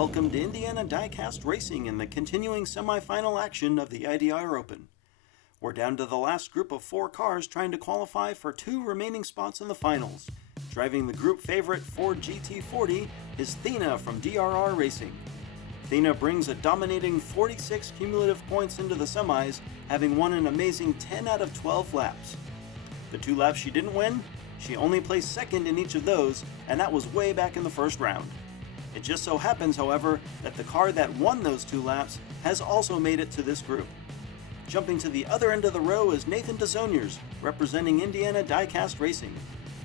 Welcome to Indiana Diecast Racing and the continuing semifinal action of the IDR Open. We're down to the last group of 4 cars trying to qualify for 2 remaining spots in the finals. Driving the group favorite Ford GT40 is Thina from DRR Racing. Thina brings a dominating 46 cumulative points into the semis, having won an amazing 10 out of 12 laps. The 2 laps she didn't win, she only placed second in each of those, and that was way back in the first round. It just so happens, however, that the car that won those 2 laps has also made it to this group. Jumping to the other end of the row is Nathan DeZoniers, representing Indiana Diecast Racing.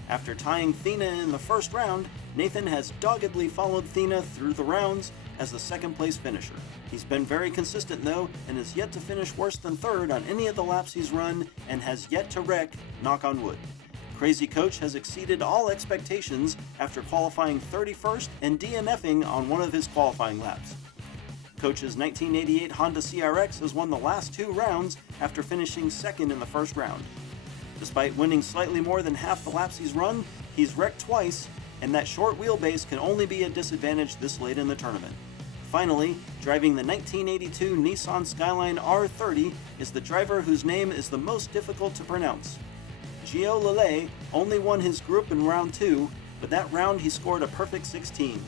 After tying Thina in the first round, Nathan has doggedly followed Thina through the rounds as the second place finisher. He's been very consistent though, and has yet to finish worse than third on any of the laps he's run, and has yet to wreck, knock on wood. Crazy Coach has exceeded all expectations after qualifying 31st and DNFing on one of his qualifying laps. Coach's 1988 Honda CRX has won the last 2 rounds after finishing second in the first round. Despite winning slightly more than half the laps he's run, he's wrecked twice, and that short wheelbase can only be a disadvantage this late in the tournament. Finally, driving the 1982 Nissan Skyline R30 is the driver whose name is the most difficult to pronounce. Gio Lele only won his group in round 2, but that round he scored a perfect 16.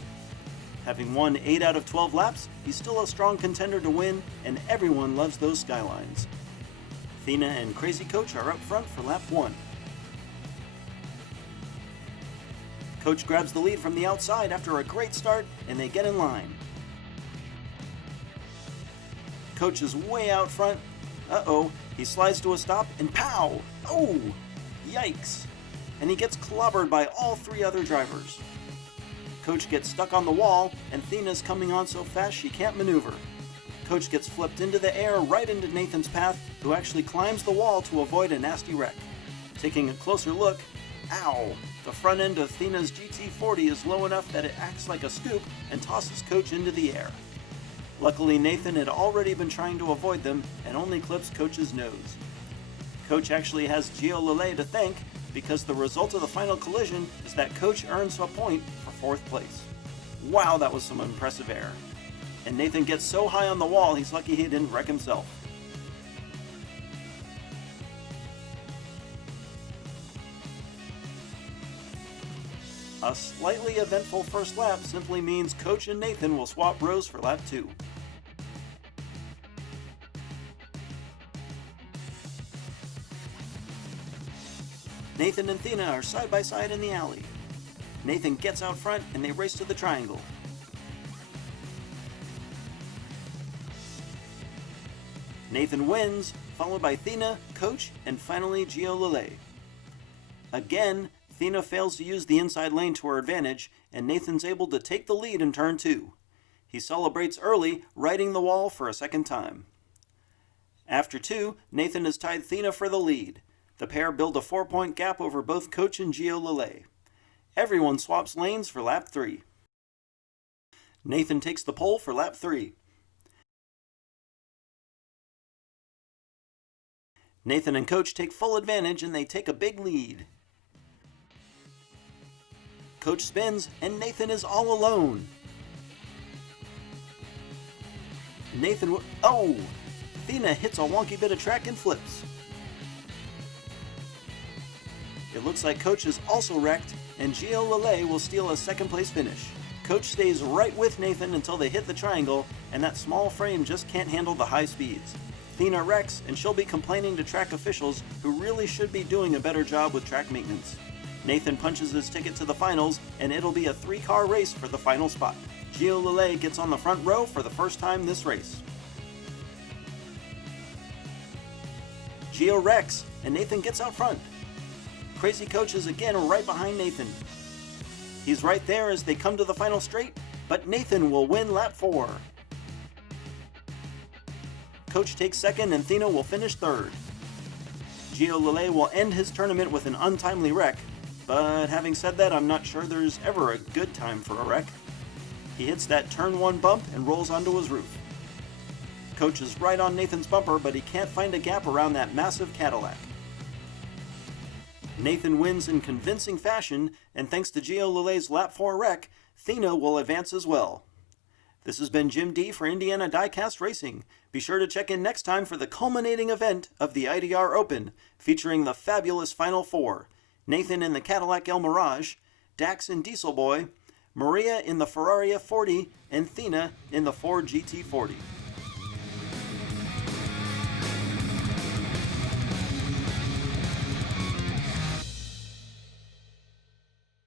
Having won 8 out of 12 laps, he's still a strong contender to win, and everyone loves those Skylines. Thina and Crazy Coach are up front for lap 1. Coach grabs the lead from the outside after a great start, and they get in line. Coach is way out front. Uh-oh, he slides to a stop, and pow! Oh! Yikes! And he gets clobbered by all 3 other drivers. Coach gets stuck on the wall, and Thina's coming on so fast she can't maneuver. Coach gets flipped into the air right into Nathan's path, who actually climbs the wall to avoid a nasty wreck. Taking a closer look, ow! The front end of Thina's GT40 is low enough that it acts like a scoop and tosses Coach into the air. Luckily, Nathan had already been trying to avoid them and only clips Coach's nose. Coach actually has Gio Lele to thank, because the result of the final collision is that Coach earns a point for 4th place. Wow, that was some impressive air. And Nathan gets so high on the wall, he's lucky he didn't wreck himself. A slightly eventful first lap simply means Coach and Nathan will swap rows for lap 2. Nathan and Thina are side by side in the alley. Nathan gets out front and they race to the triangle. Nathan wins, followed by Thina, Coach, and finally Gio Lele. Again, Thina fails to use the inside lane to her advantage, and Nathan's able to take the lead in turn 2. He celebrates early, riding the wall for a second time. After 2, Nathan has tied Thina for the lead. The pair build a 4-point gap over both Coach and Gio Lele. Everyone swaps lanes for lap 3. Nathan takes the pole for lap 3. Nathan and Coach take full advantage and they take a big lead. Coach spins and Nathan is all alone. Oh! Thina hits a wonky bit of track and flips. It looks like Coach is also wrecked, and Gio Lele will steal a 2nd place finish. Coach stays right with Nathan until they hit the triangle, and that small frame just can't handle the high speeds. Thina wrecks, and she'll be complaining to track officials who really should be doing a better job with track maintenance. Nathan punches his ticket to the finals, and it'll be a 3-car race for the final spot. Gio Lele gets on the front row for the first time this race. Gio wrecks, and Nathan gets out front. Crazy Coach is again right behind Nathan. He's right there as they come to the final straight, but Nathan will win lap 4. Coach takes 2nd and Thina will finish 3rd. Gio Lele will end his tournament with an untimely wreck, but having said that, I'm not sure there's ever a good time for a wreck. He hits that turn 1 bump and rolls onto his roof. Coach is right on Nathan's bumper, but he can't find a gap around that massive Cadillac. Nathan wins in convincing fashion, and thanks to Gio Lele's lap 4 wreck, Thina will advance as well. This has been Jim D for Indiana Diecast Racing. Be sure to check in next time for the culminating event of the IDR Open, featuring the fabulous Final Four: Nathan in the Cadillac El Mirage, Dax in Diesel Boy, Maria in the Ferrari F40, and Thina in the Ford GT40.